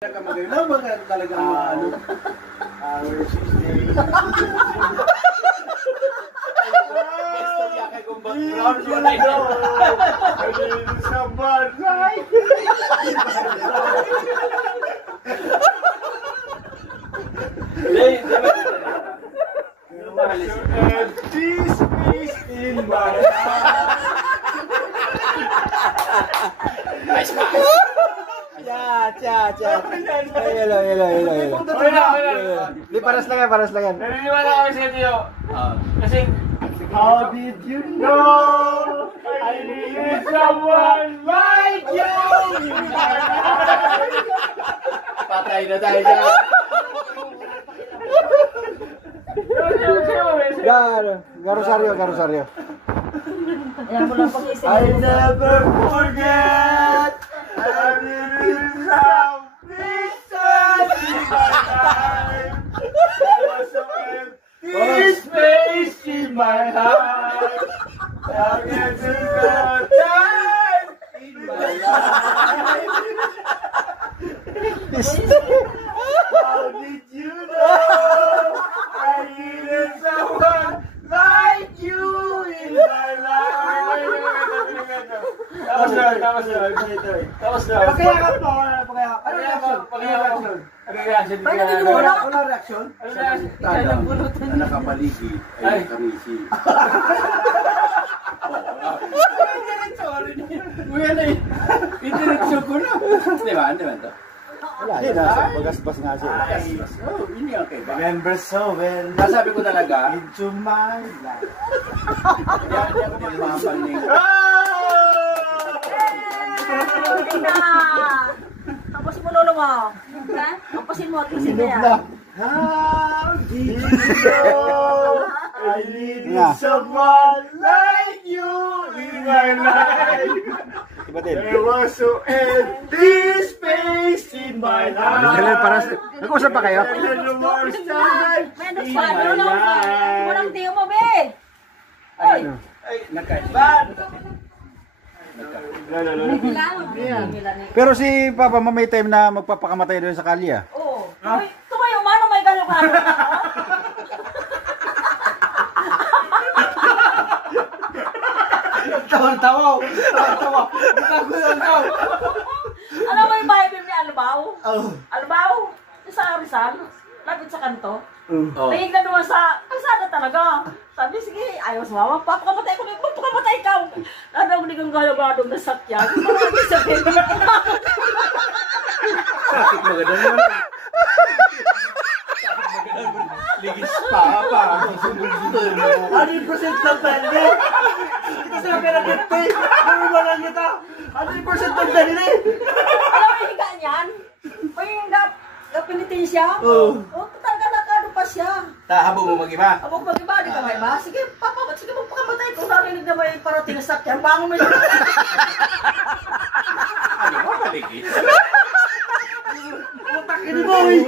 Maganda ba talagang ano? Our 6 days. Istorya kay kung background mo na ito. Ayun sa bahay. This is in my heart. Cha. Hello. Di paras lang yan. Naniniwala kami sa inyo. Kasi, How did you know I needed someone like you? Patay na tayo dyan. Garosaryo. Ayan mo lang pag-isip. I never forget. I needed some pieces in my life. There was so empty space in my heart. I get to the time in my life. How did you know I needed someone like you in my life? Tapos na. Pagkayakap mo. Ano reaction? Ano reaction? Na nakapaligid ay nakamisi. Indiretso ko na. Di ba ito? Wala, bagasbas nga siya. Oh, yun yung okay ba? Remember so well. Nasabi ko talaga, Into my life. hindi ako magpapaling. Tapusin mo lolo mo. Tapusin mo. Tapusin mo yan. How did you know I needed someone like you in my life? There was so empty space in my life. Nag-usap pa kayo? May nagpano na. Walang tiyo mo, be. Oy. Ay, nagkaiban. Pero si Papa, may time na magpapakamatay doon sa kalye. Oo. Tumayo, mano may gano'n. Tawa. Alam mo yung bahay ni Albaw? Albaw? Sa Rizal? Lapit sa kanto? Tingin na naman sa kalsada talaga. Sabi, sige, ayaw sa mama. Papakamatay ko. Papakamatay ka. Ano ang ligang galo-galo na sakyan? Sakit maganda naman. Ligis pa. Ano yung percent ng pende? Hindi sa akin na 50. Naruman lang kita. Ano yung percent ng pende? Alam mo yung higa niyan? O yung napinitin siya? Oo. Talaga nakano pa siya. Habang mo mag-iba. Abog mag-iba, di ka may ba? Sige, sige magpakamatay ko. Narinig na may parating na sakyan. Bango mo yun. Ano ba maligis? Utakin mo eh.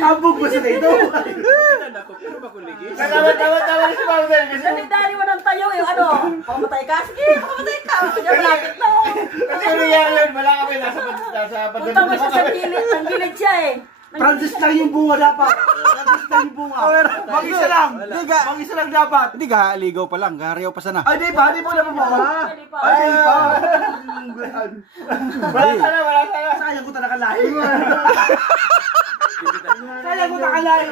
Abog mo sa ito. Tawa si Paul. Nagdari mo ng tayo eh. Ano? Pakamatay ka? Sige, pakamatay ka. Diyan malapit na. Kasi nangyari, wala kami nasa Punta mo siya sa gilid. Ang gilid siya eh. Francis lang yung bunga dapat. Francis lang yung bunga. Mag-isa lang. Mag-isa lang dapat. Hindi ka, ligaw pa lang. Gariyaw pa sana. Ay, di pa. Di po na pamama. Ay, di pa. Wala sana. Sayang ko talaga lahi. Sayang ko talaga lahi.